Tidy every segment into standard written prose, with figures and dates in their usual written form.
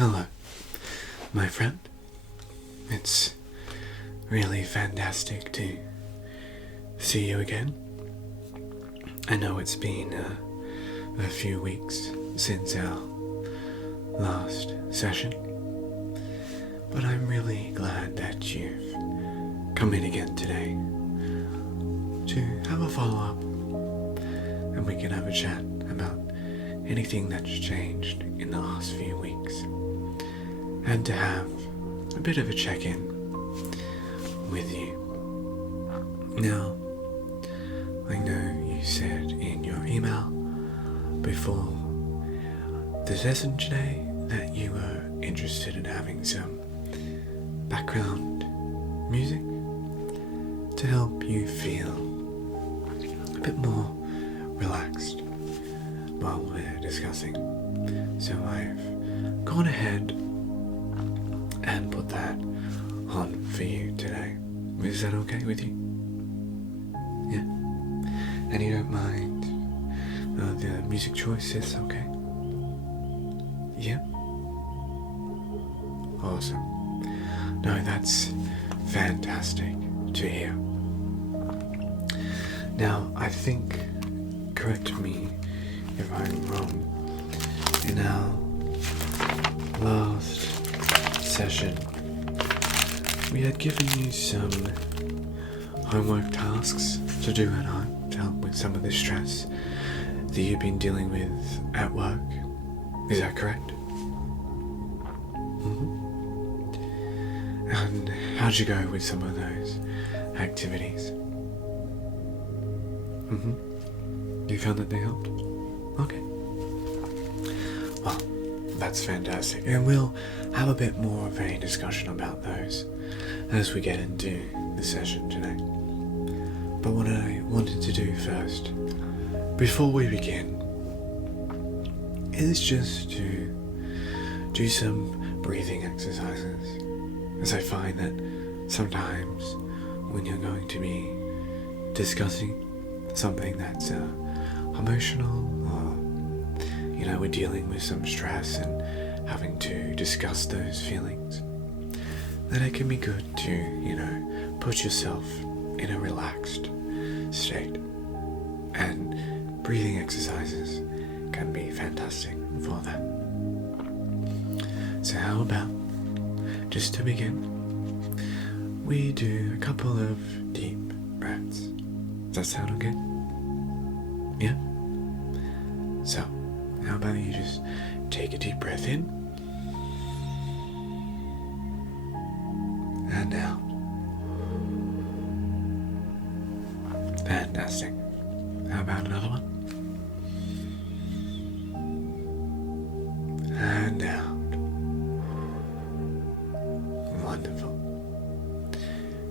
Hello, my friend. It's really fantastic to see you again. I know it's been a few weeks since our last session, but I'm really glad that you've come in again today to have a follow-up, and we can have a chat about anything that's changed in the last few weeks, and to have a bit of a check-in with you. Now, I know you said in your email before the session today that you were interested in having some background music to help you feel a bit more relaxed while we're discussing. So I've gone ahead and put that on for you today. Is that okay with you? Yeah? And you don't mind the music choice is okay? Yeah? Awesome. No, that's fantastic to hear. Now, I think, correct me if I'm wrong, in our last session, we had given you some homework tasks to do at home to help with some of the stress that you've been dealing with at work. Is that correct? And how'd you go with some of those activities? You found that they helped? Okay. Well, that's fantastic. And we'll have a bit more of a discussion about those as we get into the session today. But what I wanted to do first, before we begin, is just to do some breathing exercises, as I find that sometimes when you're going to be discussing something that's emotional, or we're dealing with some stress and having to discuss those feelings, that it can be good to put yourself in a relaxed state, and breathing exercises can be fantastic for that. So how about, just to begin, we do a couple of deep breaths. Does that sound okay? Yeah? So, how about you just take a deep breath in and out. Fantastic. How about another one? And out. Wonderful.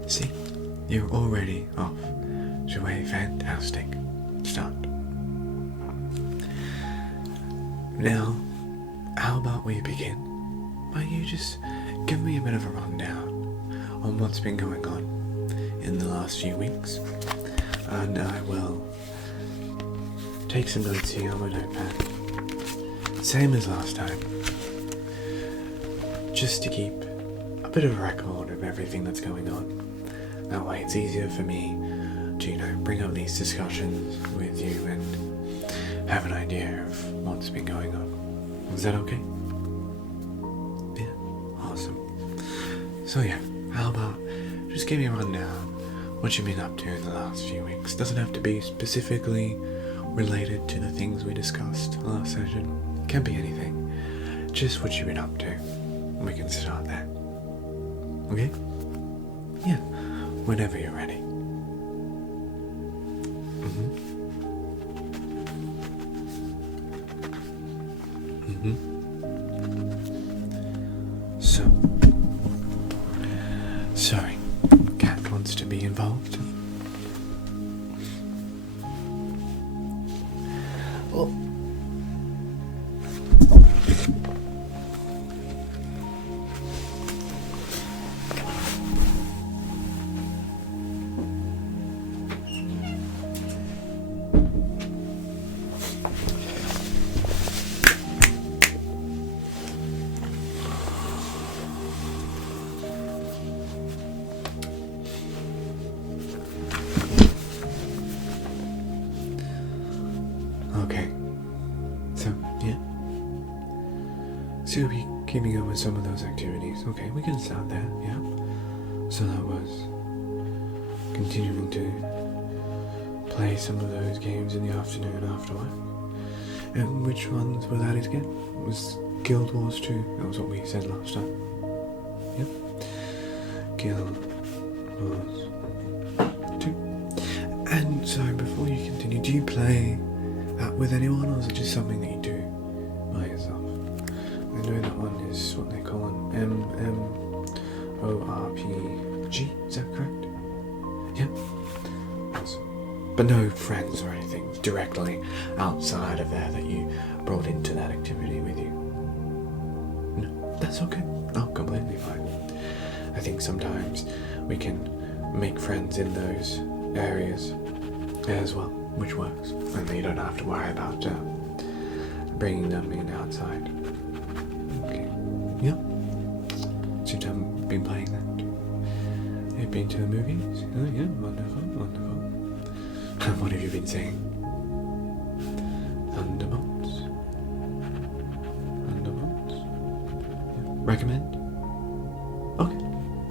See, you're already off to a fantastic start. Now, how about we begin by you just give me a bit of a rundown on what's been going on in the last few weeks, and I will take some notes here on my notepad, same as last time, just to keep a bit of a record of everything that's going on. That way it's easier for me to bring up these discussions with you and have an idea of what's been going on. Is that okay? Yeah, awesome. So yeah, how about just give me a rundown what you've been up to in the last few weeks. Doesn't have to be specifically related to the things we discussed last session. Can be anything. Just what you've been up to. We can start there. Okay? Yeah, whenever you're ready. So, sorry, cat wants to be involved. Oh. So you'll be keeping up with some of those activities. Okay, we can start there, yeah? So that was continuing to play some of those games in the afternoon after work. And which ones were that again? It was Guild Wars 2? That was what we said last time. Yep. Guild Wars 2. And so before you continue, do you play that with anyone, or is it just something that you do by yourself? I know that one is what they call an MMORPG, is that correct? Yeah? Awesome. But no friends or anything directly outside of there that you brought into that activity with you? No, that's okay. Oh, completely fine. I think sometimes we can make friends in those areas as well, which works. And then you don't have to worry about bringing them in outside. Okay. Yeah. So you haven't been playing that? You've been to the movies? Oh yeah, wonderful, wonderful. What have you been saying? Thunderbolts? Thunderbolts? Yeah. Recommend? Okay,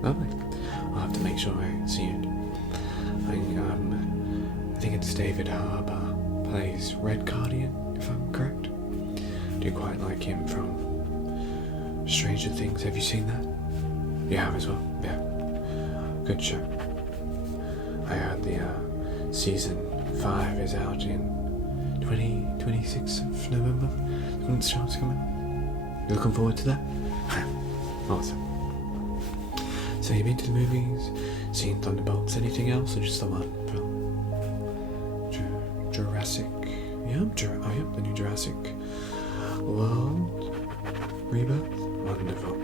lovely. I'll have to make sure I see it. I think it's David Harbour plays Red Guardian, if I'm correct. Do you quite like him from Stranger Things? Have you seen that? You have as well? Yeah. Good show. I heard the season 5 is out in 26th of November when it starts coming. You looking forward to that? Awesome. So you've been to the movies, seen Thunderbolts, anything else, or just the one film? Jurassic, the new Jurassic World Rebirth? Wonderful.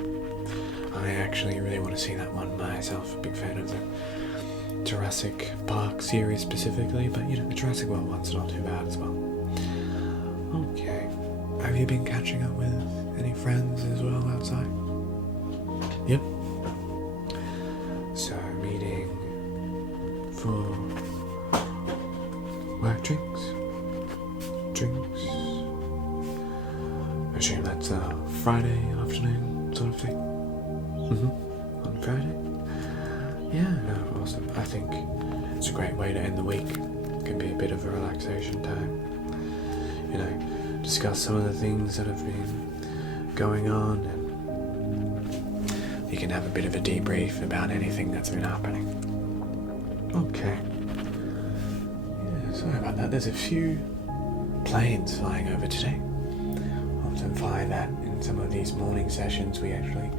I actually really want to see that one myself, big fan of the Jurassic Park series specifically, but you know, the Jurassic World one's not too bad as well. Okay. Have you been catching up with any friends as well outside? Yep. So, meeting for work drinks? I assume that's a Friday afternoon sort of thing? On Friday? Yeah, no, awesome. I think it's a great way to end the week. It can be a bit of a relaxation time. You know, discuss some of the things that have been going on, and you can have a bit of a debrief about anything that's been happening. Okay. Yeah, sorry about that. There's a few planes flying over today. Often find that in some of these morning sessions we actually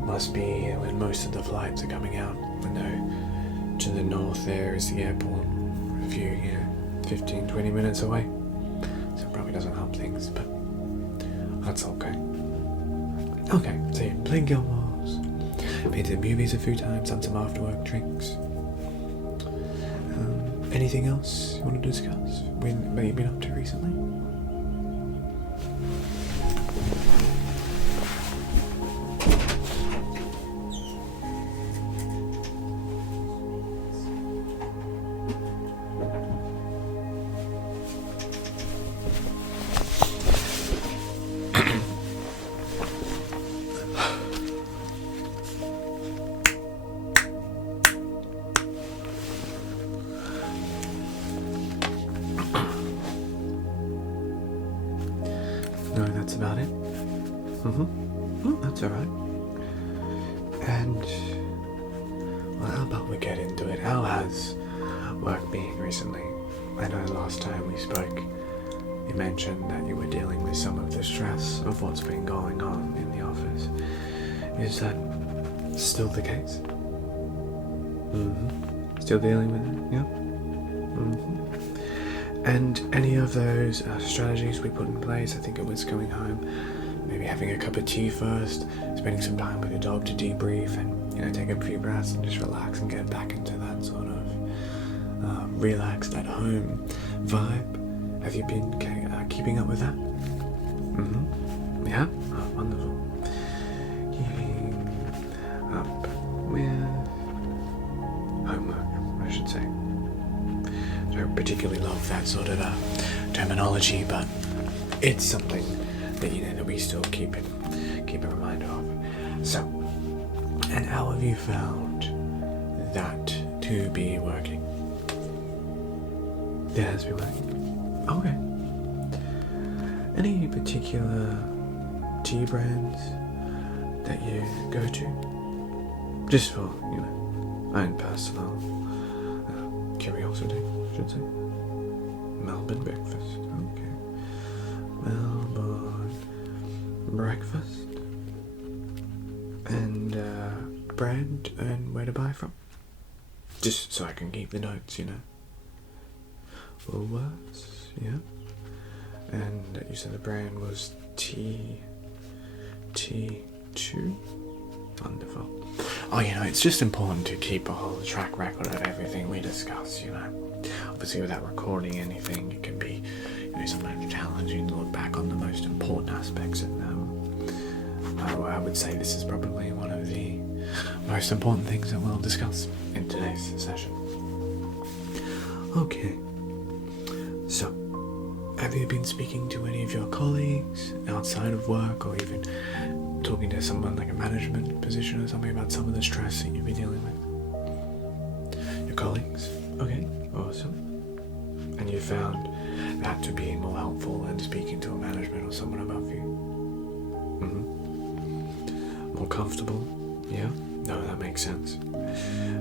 must be when most of the flights are coming out. I know to the north there is the airport, a few, 15-20 minutes away. So it probably doesn't help things, but that's okay. Okay, so you're playing Guild Wars, been to the movies a few times, done some after work drinks. Anything else you want to discuss? What have you been up to recently? No, that's about it. Oh, that's alright. And, well, how about we get into it? How has work been recently? I know last time we spoke, you mentioned that you were dealing with some of the stress of what's been going on in the office. Is that still the case? Still dealing with it? Yeah? And any of those strategies we put in place, I think it was coming home, maybe having a cup of tea first, spending some time with your dog to debrief and, take a few breaths and just relax and get back into that sort of relaxed at home vibe. Have you been keeping up with that? Yeah? Oh, wonderful. Keeping up with homework, I should say. I don't particularly love that sort of terminology, but it's something that we still keep a reminder of. So, and how have you found that to be working? It has been working. Okay. Any particular tea brands that you go to? Just for, own personal curiosity, I should say. Melbourne breakfast. Okay. Melbourne breakfast. And brand and where to buy from? Just so I can keep the notes, Woolworths, yeah. And you said the brand was T2? Wonderful. Oh, it's just important to keep a whole track record of everything we discuss, Obviously, without recording anything, it can be, sometimes challenging to look back on the most important aspects. And I would say this is probably one of the most important things that we'll discuss in today's session. Okay. So, have you been speaking to any of your colleagues outside of work, or even talking to someone like a management position or something about some of the stress that you've been dealing with? Your colleagues? Okay, awesome. And you found that to be more helpful than speaking to a management or someone above you? More comfortable? Yeah? No, that makes sense.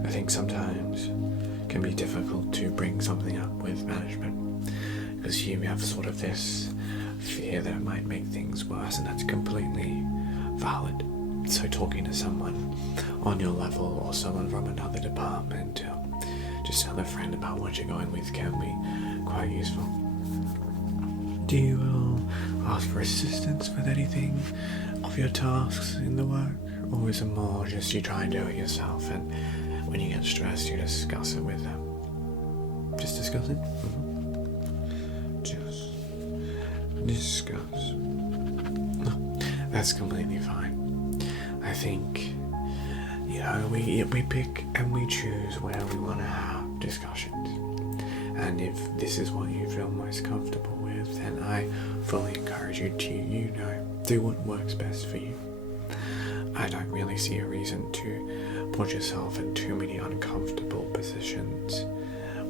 I think sometimes it can be difficult to bring something up with management because you have sort of this fear that it might make things worse, and that's completely valid. So talking to someone on your level or someone from another department, just another friend about what you're going with can be quite useful. Do you ask for assistance with anything of your tasks in the work? Or is it more just you try and do it yourself, and when you get stressed you discuss it with them? Just discuss it? Just discuss. No, that's completely fine. I think, we pick and we choose where we want to have discussions. And if this is what you feel most comfortable with, then I fully encourage you to, do what works best for you. I don't really see a reason to put yourself in too many uncomfortable positions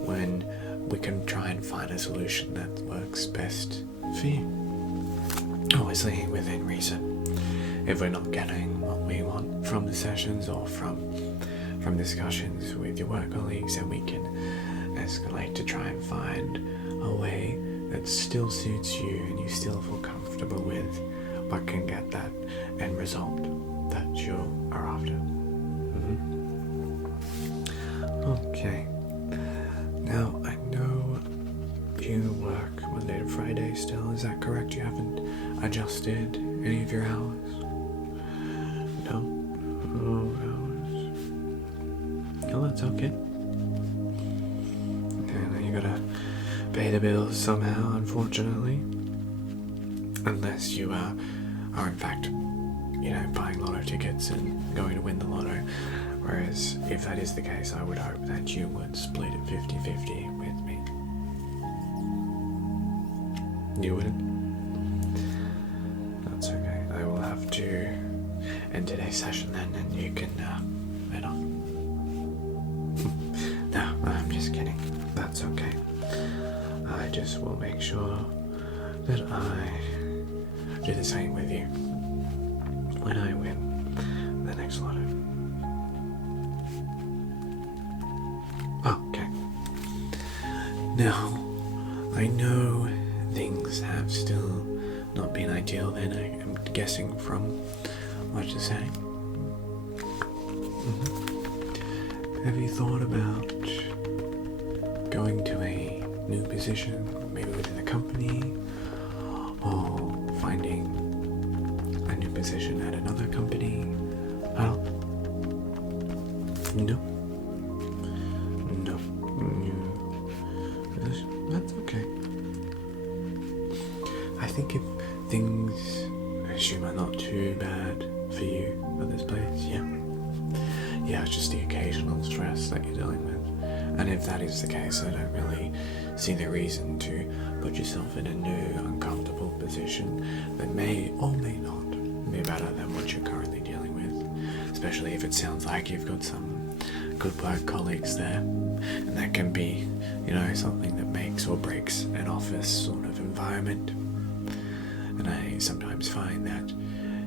when we can try and find a solution that works best for you. Obviously within reason. If we're not getting what we want from the sessions or from discussions with your work colleagues, then we can escalate to try and find a way that still suits you and you still feel comfortable with, but can get that end result that you are after. Okay. Now, I know you work Monday to Friday still, is that correct? You haven't adjusted any of your hours? No? Oh, hours? No, that's okay. And then you gotta pay the bills somehow, unfortunately. Unless you are in fact, buying lotto tickets and going to win the lotto. Whereas, if that is the case, I would hope that you would split it 50-50 with me. You wouldn't? That's okay. I will have to end today's session then, and you can head on. No, I'm just kidding. That's okay. I just will make sure that I do the same with you when I win the next lotto. Okay. Now, I know things have still not been ideal then, I am guessing from what you're saying. Have you thought about going to a new position, maybe within the company, or finding a new position at another company? No? That's okay. I think if things, I assume, are not too bad for you at this place, yeah, it's just the occasional stress that you're dealing with. And if that is the case, I don't really see the reason to put yourself in a new, uncomfortable position that may or may not be better than what you're currently dealing with, especially if it sounds like you've got some good work colleagues there, and that can be, something that makes or breaks an office sort of environment. And I sometimes find that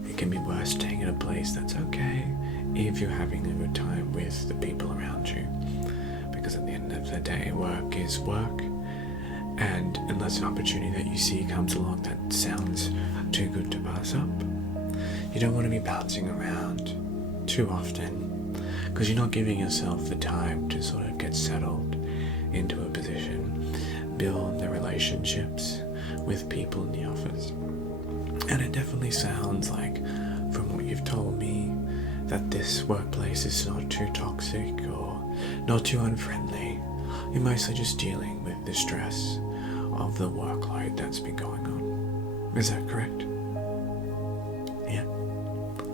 it can be worse staying in a place that's okay if you're having a good time with the people around you, because at the end of the day, work is work, and unless an opportunity that you see comes along that sounds too good to pass up, you don't want to be bouncing around too often, because you're not giving yourself the time to sort of get settled into a position, build the relationships with people in the office. And it definitely sounds like, from what you've told me, that this workplace is not too toxic or not too unfriendly. You're mostly just dealing with the stress of the workload that's been going on. Is that correct? Yeah?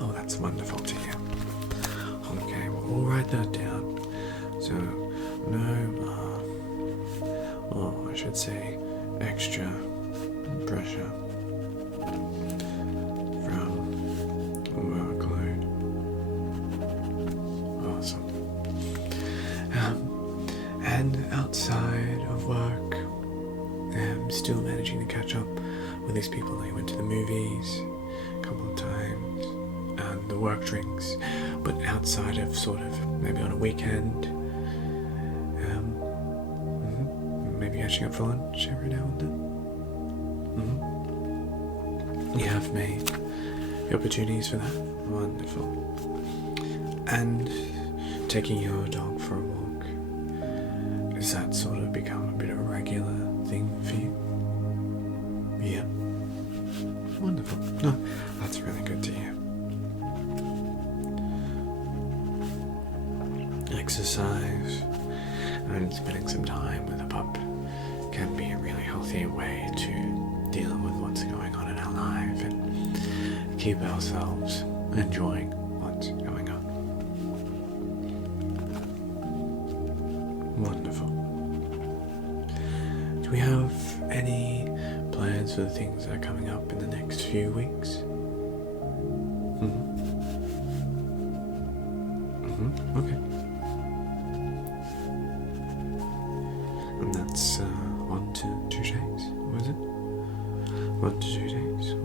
Oh, that's wonderful to hear. Okay, well, we'll write that down. So, I should say extra pressure from workload. Awesome. And outside of work, still managing to catch up with these people. I went to the movies a couple of times, and the work drinks, but outside of sort of maybe on a weekend, maybe catching up for lunch every now and then. You have made the opportunities for that. Wonderful. And taking your dog for a walk, has that sort of become a bit of a regular thing for you? Yeah. Wonderful. No, that's really good to hear. Exercise and spending some time with a pup can be a really healthy way to deal with what's going on in our life and keep ourselves enjoying what's going on. Wonderful. Do we have any plans for the things that are coming up in the next few weeks? Okay. And that's 1 to 2 days, was it? 1 to 2 days. 1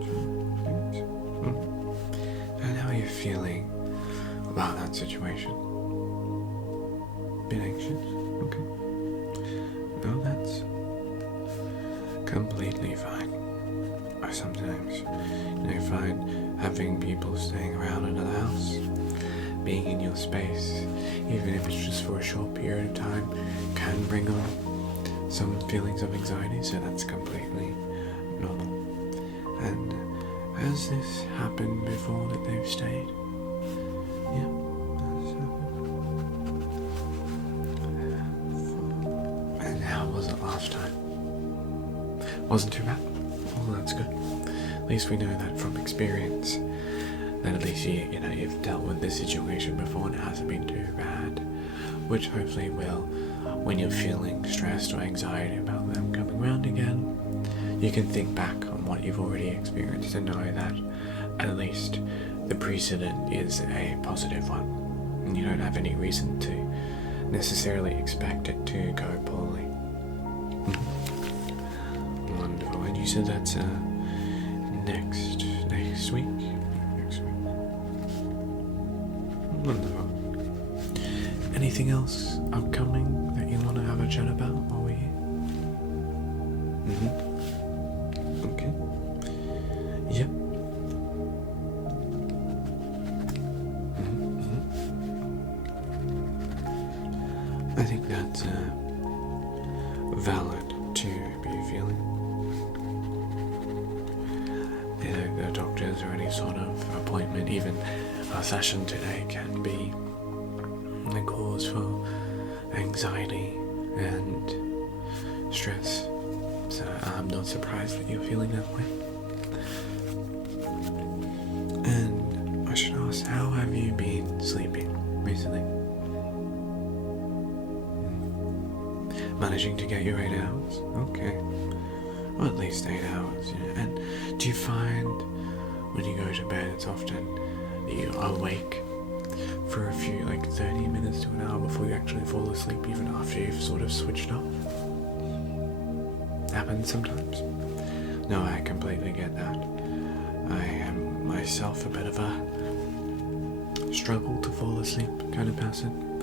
to 2 days. And how are you feeling about that situation? Bit anxious? Okay. No, that's completely fine. I sometimes, find having people staying around another house, being in your space, even if it's just for a short period of time, can bring on some feelings of anxiety, so that's completely normal. And has this happened before that they've stayed? Yeah. And how was it last time? Wasn't too bad? Oh, that's good. At least we know that from experience, that at least you've dealt with this situation before and it hasn't been too bad, which hopefully will, when you're feeling stressed or anxiety about them coming around again, you can think back on what you've already experienced and know that at least the precedent is a positive one, and you don't have any reason to necessarily expect it to go poorly. Wonderful. And you said that's next week? Wonderful. Anything else upcoming that you want to have a chat about while we're here? Okay. Yep. I think that's valid to be feeling. The doctors or any sort of appointment, even a session today, can be a cause for anxiety and stress. So I'm not surprised that you're feeling that way. And I should ask, how have you been sleeping recently? managing to get your 8 hours? Okay. Or at least 8 hours, yeah. And do you find when you go to bed it's often that you are awake for a few, like 30 minutes to an hour before you actually fall asleep, even after you've sort of switched off? Happens sometimes. No, I completely get that. I am myself a bit of a struggle to fall asleep kind of person.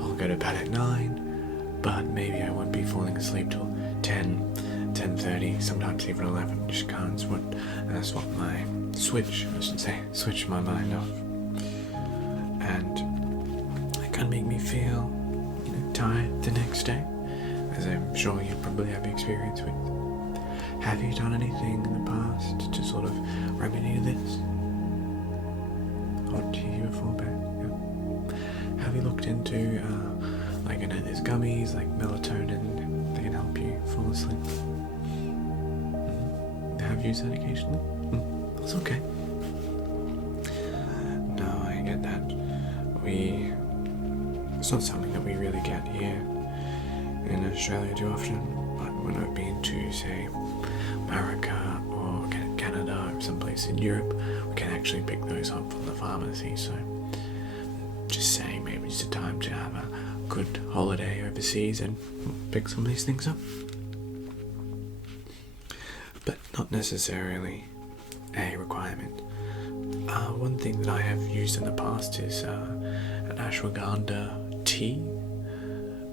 I'll go to bed at 9, but maybe I won't be falling asleep till 10, 10:30, sometimes even 11. Just can't. That's what my switch my mind off. And it can make me feel, tired the next day, as I'm sure you probably have experience with. Have you done anything in the past to sort of remedy this? Or do you before bed? Yeah. Have you looked into, there's gummies like melatonin that can help you fall asleep? Have you used that occasionally? That's okay. No, I get that. It's not something that we really get here in Australia too often, but when I've been to, say, America or Canada or someplace in Europe, we can actually pick those up from the pharmacy. So just saying, maybe it's a time to have a good holiday overseas and pick some of these things up. But not necessarily a requirement. One thing that I have used in the past is an ashwagandha tea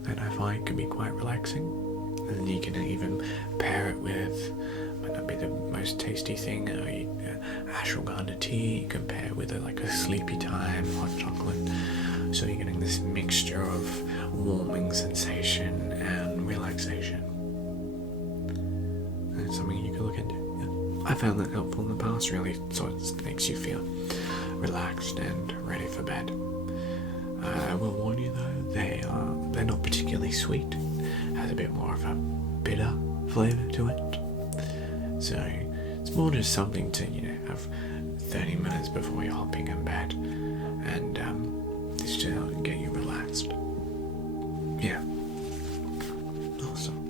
that I find can be quite relaxing. And you can even pair it with, might not be the most tasty thing, ashwagandha tea. You can pair it with a sleepy time hot chocolate. So you're getting this mixture of warming sensation and relaxation. And it's something you can look into. Yeah. I found that helpful in the past, really, so it makes you feel relaxed and ready for bed. I will warn you though, they're not particularly sweet. It has a bit more of a bitter flavour to it. So it's more just something to, have 30 minutes before you're hopping in bed, and just to get you relaxed. Yeah. Awesome.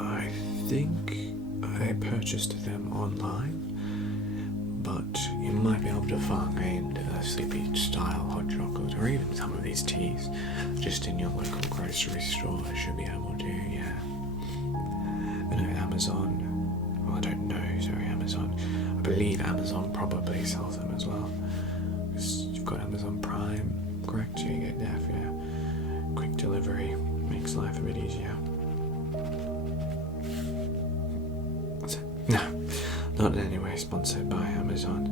I think I purchased them online, but you might be able to find a sleepy style hot chocolate or even some of these teas just in your local grocery store. I should be able to, yeah. I know Amazon, well, I don't know, sorry, Amazon. I believe Amazon probably sells them as well. Because you've got Amazon Prime, correct? So you get that for your quick delivery, makes life a bit easier. What's it? No, not in any way sponsored by Amazon.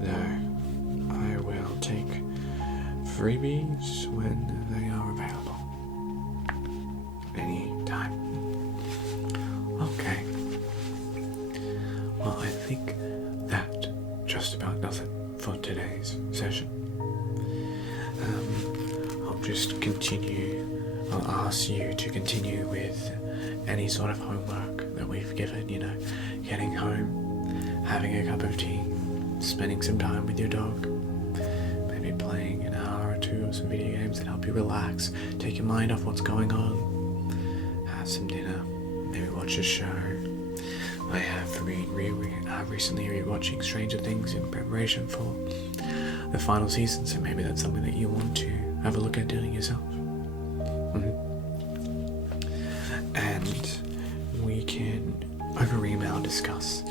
Though I will take freebies when they are available. Anytime. Okay. Well, I think that just about does it for today's session. I'll ask you to continue with any sort of homework that we've given, getting home, having a cup of tea, spending some time with your dog, maybe playing an hour or two of some video games that help you relax, take your mind off what's going on, have some dinner, maybe watch a show. I have recently rewatching Stranger Things in preparation for the final season, so maybe that's something that you want to have a look at doing yourself. And we can, over email, discuss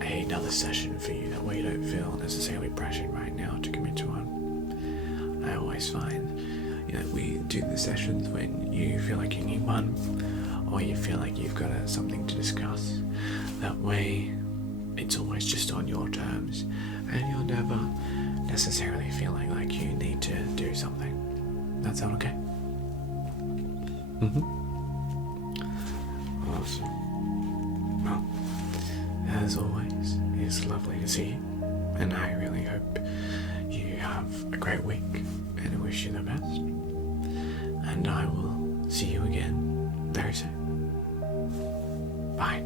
another session for you. That way you don't feel necessarily pressured right now to commit to one. I always find, we do the sessions when you feel like you need one, or you feel like you've got something to discuss. That way, it's always just on your terms, and you're never necessarily feeling like you need to do something. That sound okay? Awesome. Well, as always, it's lovely to see you, and I really hope you have a great week, and I wish you the best. And I will see you again very soon. Bye.